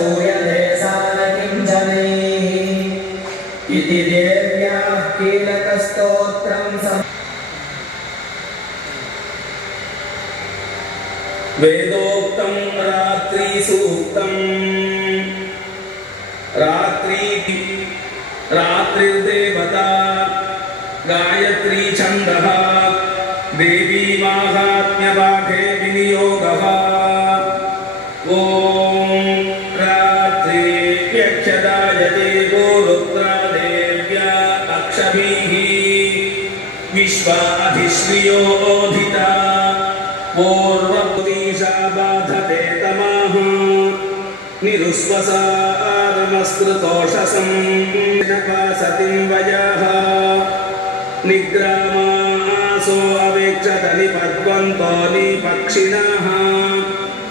सूयते सानकिञ्चनैः इति देव्याः कीलकस्तोत्रं वेदोक्तं रात्रिसूक्तं रात्रिर्देवता गायत्री छन्दः देवी माहात्म्यपाठे विनियोगः ॐ रात्रिव्यक्षदायते गोरुद्रा देव्या अक्षभिः विश्वाधिश्रियोधिता पूर्वपुरीशा बाधते तमाः निरुस्वसारमस्कृतोषसं नकासतिं वयाः निग्रामासो अवेक्षत निपद्वन्तो निपक्षिणाः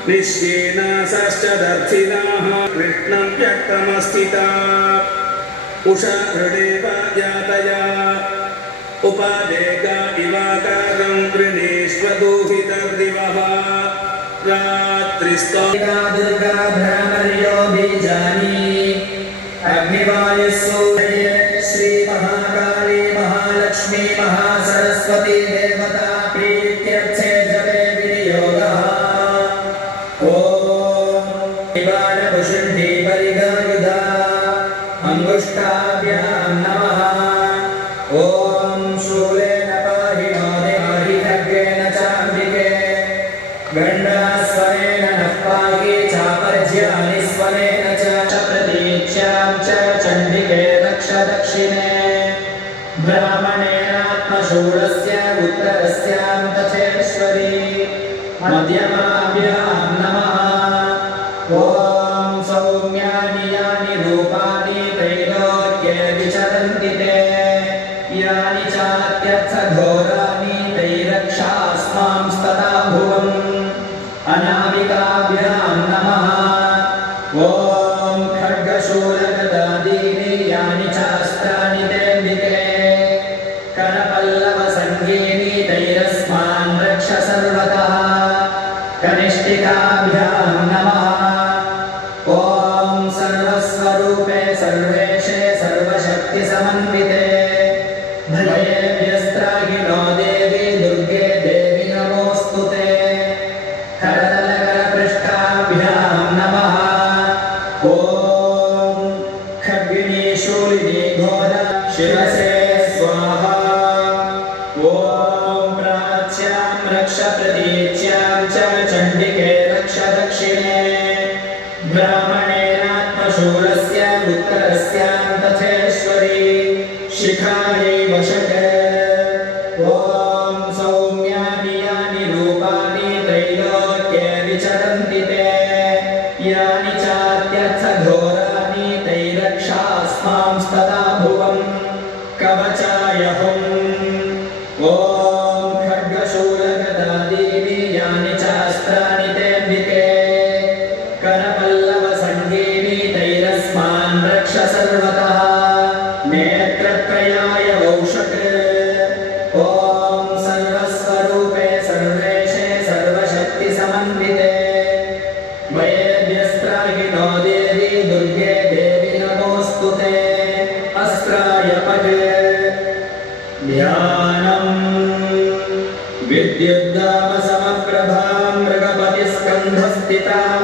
निश्येनासश्च दर्शिनाः कृष्णं व्यक्तमस्थिता उषा हृदेव जातया उपादेगा इवाकारं गृणीष्वदूहितर्दिवः रात्रिस्तो दुर्गा भ्रामर्यो बीजानि अग्निवायुसूर्ये श्री महाकाली महालक्ष्मी महासरस्वती देवता प्रीत्यर्थे जपे विनियोगः ॐ बाणभुषुण्डी परिगायुधा अङ्गुष्ठाभ्यां नमः ॐ शूलेन पाहि पाहि खड्गेन चाम्बिके गण्डास्वरेण नः पाहि चापर्ज्यानि स्वरेण च प्रतीच्यां च चण्डिके रक्ष दक्षिणे ब्राह्मणेनात्मशूलस्य उत्तरस्यां तथेश्वरी मध्यमाभ्यां नमः ॐ सौम्यानि यानि रूपाणि त्रैलोक्ये विचरन्ति ते यानि चात्यर्थघोराणि तैरक्षास्मांस्तथा भुवम् अनामिकाभ्यां नमः ॐ खड्गशूलगदादीनि यानि चास्त्राणि तेऽम्बिके करपल्लवसङ्गीनि तैरस्मान् रक्ष सर्वतः कनिष्ठिकाभ्यां नमः ॐ सर्वस्वरूपे सर्वेशे सर्वशक्तिसमन्विते भयेभ्यस्त्राहिनो देवी दुर्गे देवी नमोऽस्तु ते करतलकरपृष्ठाभ्यां नमः ॐ खड्गिनी शूलिनी घोरा शिरसे स्वाहा ॐ प्राच्यां रक्ष प्रतीच्यां च चण्डिके रक्ष दक्षिणे ब्राह्मणेनात्मशूलस्य उत्तरस्यां तथेश्वरी शिखायै वशके ॐ सौम्यानि यानि रूपाणि त्रैलोक्ये विचरन्ति ते यानि चात्यर्थघोराणि तैरक्षास्मांस्तथा भुवम् कवचाय हुम् ॐ खड्गशूलगदादीनि यानि चास्त्राणि तेऽम्बिके करपल्लवसङ्गीनि तैरस्मान् रक्ष सर्वतः नेत्रत्रयाय वौषक् ॐ सर्वस्वरूपे सर्वेशे सर्वशक्तिसमन्विते भयेभ्यस्त्राहिनो देवी दुर्गे देवी नमोऽस्तु ते अस्त्राय पगे ध्यानम् विद्युद्दामसमप्रभां मृगपतिस्कन्धस्थितां